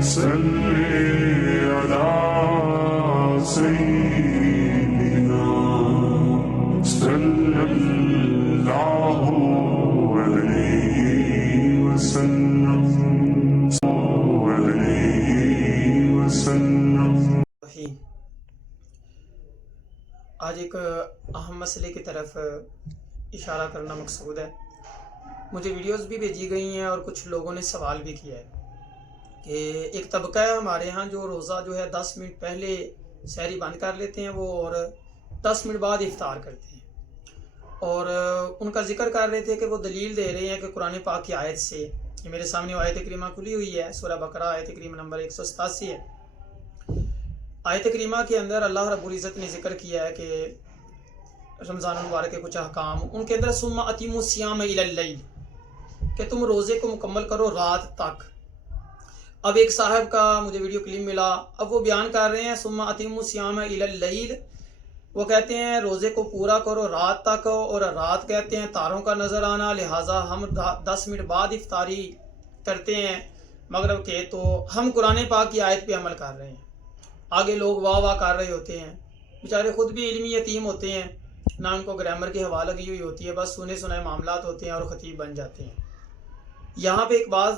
صلی علی سیدنا صلی اللہ علیہ وسلم آج ایک اہم مسئلے کی طرف اشارہ کرنا مقصود ہے۔ مجھے ویڈیوز بھی بھیجی گئی ہیں اور کچھ لوگوں نے سوال بھی کیا ہے کہ ایک طبقہ ہے ہمارے ہاں جو روزہ جو ہے 10 منٹ پہلے سحری بند کر لیتے ہیں وہ، اور 10 منٹ بعد افطار کرتے ہیں، اور ان کا ذکر کر رہے تھے کہ وہ دلیل دے رہے ہیں کہ قرآن پاک کی آیت سے، یہ میرے سامنے آیت کریمہ کھلی ہوئی ہے، سورہ بقرہ آیت کریمہ نمبر 187 ہے۔ آیت کریمہ کے اندر اللہ رب العزت نے ذکر کیا ہے کہ رمضان المبارک کے کچھ احکام، ان کے اندر ثم اتموا الصیام الی اللیل، کہ تم روزے کو مکمل کرو رات تک۔ اب ایک صاحب کا مجھے ویڈیو کلپ ملا، اب وہ بیان کر رہے ہیں ثم اتموا الصیام الی اللیل، وہ کہتے ہیں روزے کو پورا کرو رات تک، اور رات کہتے ہیں تاروں کا نظر آنا، لہٰذا ہم 10 منٹ بعد افطاری کرتے ہیں مغرب کے، تو ہم قرآن پاک کی آیت پہ عمل کر رہے ہیں۔ آگے لوگ واہ واہ کر رہے ہوتے ہیں، بیچارے خود بھی علمی یتیم ہوتے ہیں، نہ ان کو گرامر کی ہوا لگی ہوئی ہوتی ہے، بس سنے سنائے معاملات ہوتے ہیں اور خطیب بن جاتے ہیں۔ یہاں پہ ایک بات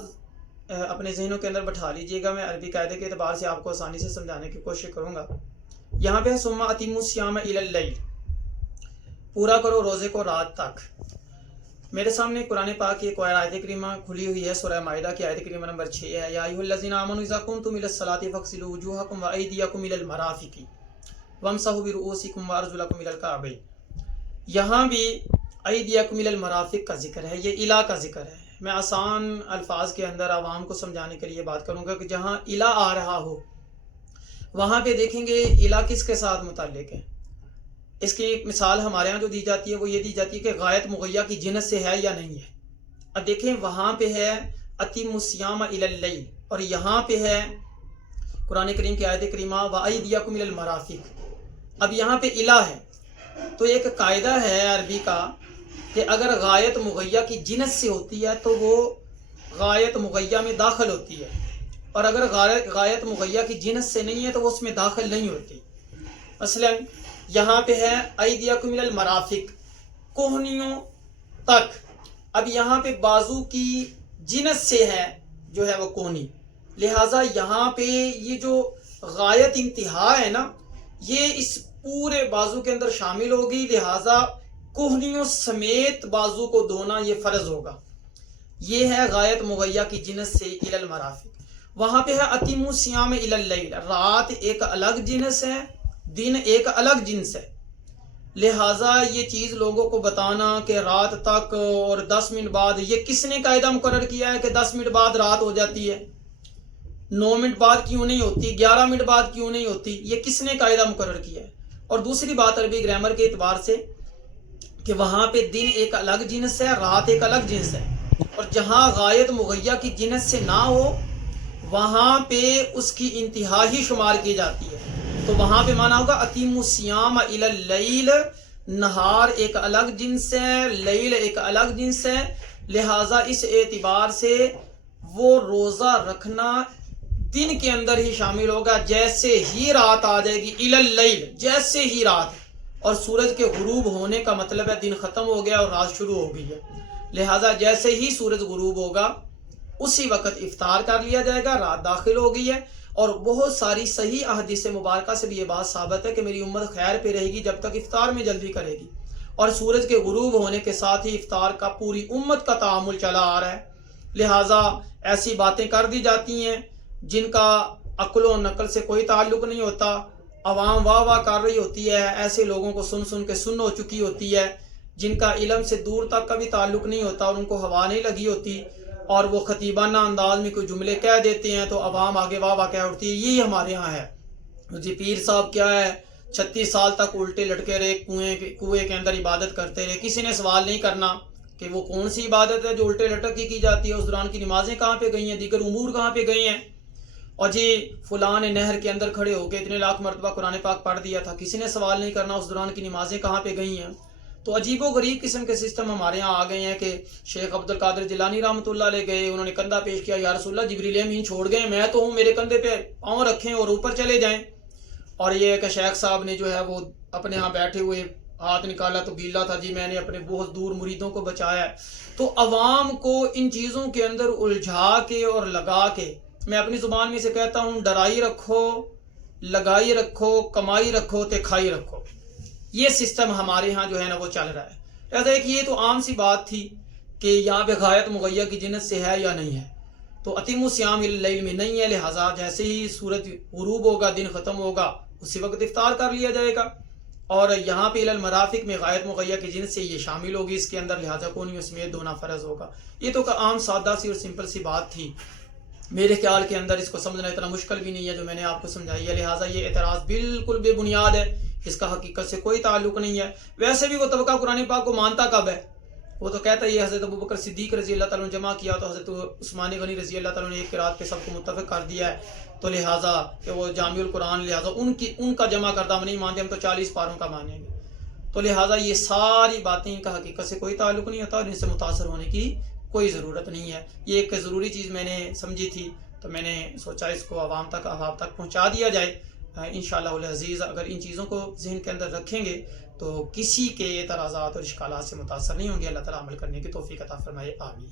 اپنے ذہنوں کے اندر بٹھا لیجئے گا، میں عربی قاعدے کے اعتبار سے آپ کو آسانی سے سمجھانے کی کوشش کروں گا۔ یہاں پہ ثم اتموا الصیام الی اللیل، پورا کرو روزے کو رات تک۔ میرے سامنے قرآن پاک کی ایک اور آیت کریمہ کھلی ہوئی ہے، سورہ مائدہ کی آیت کریمہ نمبر 6 ہے، یا ایھا الذین آمنوا اذا قمتم الی الصلاۃ فاغسلوا وجوہکم وایدیکم الی المرافق وامسحوا برؤوسکم وارجلکم الی الکعبین۔ یہاں بھی ایدیکم الی المرافق کا ذکر ہے، یہ الی کا ذکر ہے۔ میں آسان الفاظ کے اندر عوام کو سمجھانے کے لیے بات کروں گا کہ جہاں الی آ رہا ہو وہاں پہ دیکھیں گے الی کس کے ساتھ متعلق ہے۔ اس کی ایک مثال ہمارے ہاں جو دی جاتی ہے وہ یہ دی جاتی ہے کہ غایت مغیہ کی جنس سے ہے یا نہیں ہے۔ اب دیکھیں وہاں پہ ہے اتموا الصیام الی اللیل، اور یہاں پہ ہے قرآن کریم کی آیت کریمہ وایدیکم الی المرافق۔ اب یہاں پہ الی ہے تو ایک قاعدہ ہے عربی کا کہ اگر غایت مغیہ کی جنس سے ہوتی ہے تو وہ غایت مغیہ میں داخل ہوتی ہے، اور اگر غایت مغیہ کی جنس سے نہیں ہے تو وہ اس میں داخل نہیں ہوتی۔ مثلا یہاں پہ ہے ایدیکم الی المرافق، کوہنیوں تک۔ اب یہاں پہ بازو کی جنس سے ہے جو ہے وہ کوہنی، لہٰذا یہاں پہ یہ جو غایت انتہا ہے نا یہ اس پورے بازو کے اندر شامل ہوگی، لہٰذا کوہنیوں سمیت بازو کو دھونا یہ فرض ہوگا۔ یہ ہے غایت مغیہ کی جنس سے الی المرافق۔ وہاں پہ ہے اتموا الصیام الی اللیل، رات ایک الگ جنس ہے، دن ایک الگ جنس ہے، لہٰذا یہ چیز لوگوں کو بتانا کہ رات تک اور 10 منٹ بعد، یہ کس نے قاعدہ مقرر کیا ہے کہ 10 منٹ بعد رات ہو جاتی ہے، 9 منٹ بعد کیوں نہیں ہوتی، 11 منٹ بعد کیوں نہیں ہوتی، یہ کس نے قاعدہ مقرر کیا ہے؟ اور دوسری بات عربی گرامر کے اعتبار سے کہ وہاں پہ دن ایک الگ جنس ہے، رات ایک الگ جنس ہے، اور جہاں غایت مغیہ کی جنس سے نہ ہو وہاں پہ اس کی انتہا ہی شمار کی جاتی ہے، تو وہاں پہ مانا ہوگا اتموا الصیام الی اللیل، نہار ایک الگ جنس ہے، لیل ایک الگ جنس ہے، لہٰذا اس اعتبار سے وہ روزہ رکھنا دن کے اندر ہی شامل ہوگا، جیسے ہی رات آ جائے گی الی اللیل، جیسے ہی رات، اور سورج کے غروب ہونے کا مطلب ہے دن ختم ہو گیا اور رات شروع ہو گئی ہے، لہٰذا جیسے ہی سورج غروب ہوگا اسی وقت افطار کر لیا جائے گا، رات داخل ہو گئی ہے۔ اور بہت ساری صحیح احادیث مبارکہ سے بھی یہ بات ثابت ہے کہ میری امت خیر پہ رہے گی جب تک افطار میں جلدی کرے گی، اور سورج کے غروب ہونے کے ساتھ ہی افطار کا پوری امت کا تعامل چلا آ رہا ہے، لہٰذا ایسی باتیں کر دی جاتی ہیں جن کا عقل و نقل سے کوئی تعلق نہیں ہوتا، عوام واہ واہ کر رہی ہوتی ہے، ایسے لوگوں کو سن سن کے سن ہو چکی ہوتی ہے جن کا علم سے دور تک کا بھی تعلق نہیں ہوتا اور ان کو ہوا نہیں لگی ہوتی، اور وہ خطیبانہ انداز میں کوئی جملے کہہ دیتے ہیں تو عوام آگے واہ واہ کہہ اٹھتی ہے۔ یہی ہمارے ہاں ہے جی، پیر صاحب کیا ہے 36 سال تک الٹے لٹکے رہے، کنویں کے اندر عبادت کرتے رہے، کسی نے سوال نہیں کرنا کہ وہ کون سی عبادت ہے جو الٹے لٹک کی جاتی ہے، اس دوران کی نمازیں کہاں پہ گئی ہیں، دیگر امور کہاں پہ گئی ہیں، اور جی فلاں نے نہر کے اندر کھڑے ہو کے اتنے لاکھ مرتبہ قرآن پاک پڑھ دیا تھا، کسی نے سوال نہیں کرنا اس دوران کی نمازیں کہاں پہ گئی ہیں۔ تو عجیب و غریب قسم کے سسٹم ہمارے یہاں آ گئے ہیں کہ شیخ عبد القادر جیلانی رحمۃ اللہ علیہ گئے, انہوں نے کندھا پیش کیا, یا رسول اللہ جبریل امین چھوڑ گئے, میں تو ہوں, میرے کندھے پہ پاؤں رکھیں اور اوپر چلے جائیں. اور یہ کہ شیخ صاحب نے جو ہے وہ اپنے ہاں بیٹھے ہوئے ہاتھ نکالا تو گیلا تھا, جی میں نے اپنے بہت دور مریدوں کو بچایا ہے. تو عوام کو ان چیزوں کے اندر الجھا کے اور لگا کے, میں اپنی زبان میں سے کہتا ہوں, ڈرائی رکھو, لگائی رکھو, کمائی رکھو تے کھائی رکھو. یہ سسٹم ہمارے ہاں جو ہے نا وہ چل رہا ہے. ایسا ہے کہ یہ تو عام سی بات تھی کہ یہاں پہ غایت مغیہ کی جنت سے ہے یا نہیں ہے, تو اتم الصیام اللیل میں نہیں ہے, لہٰذا جیسے ہی سورج غروب ہوگا, دن ختم ہوگا, اسی وقت افطار کر لیا جائے گا. اور یہاں پہ المرافق میں غایت مغیہ کی جنت سے یہ شامل ہوگی اس کے اندر, لہٰذا کون اس میں دھونا فرض ہوگا. یہ تو عام سادہ سی اور سمپل سی بات تھی. میرے خیال کے اندر اس کو سمجھنا اتنا مشکل بھی نہیں ہے جو میں نے آپ کو سمجھائی ہے. لہٰذا یہ اعتراض بالکل بے بنیاد ہے, اس کا حقیقت سے کوئی تعلق نہیں ہے. ویسے بھی وہ طبقہ قرآن پاک کو مانتا کب ہے؟ وہ تو کہتا ہے یہ حضرت ابوبکر صدیق رضی اللہ تعالیٰ نے جمع کیا تو حضرت عثمان غنی رضی اللہ تعالیٰ نے ایک قرات پہ سب کو متفق کر دیا ہے, تو لہٰذا کہ وہ جامع القرآن, لہٰذا ان کا جمع کردہ ہم نہیں مانتے, ہم تو 40 پاروں کا مانیں گے. تو لہٰذا یہ ساری باتیں ان کا حقیقت سے کوئی تعلق نہیں ہوتا اور ان سے متاثر ہونے کی کوئی ضرورت نہیں ہے. یہ ایک ضروری چیز میں نے سمجھی تھی, تو میں نے سوچا اس کو عوام تک پہنچا دیا جائے. انشاءاللہ العزیز اگر ان چیزوں کو ذہن کے اندر رکھیں گے تو کسی کے اعتراضات اور اشکالات سے متاثر نہیں ہوں گے. اللہ تعالیٰ عمل کرنے کی توفیق عطا فرمائے, آمین.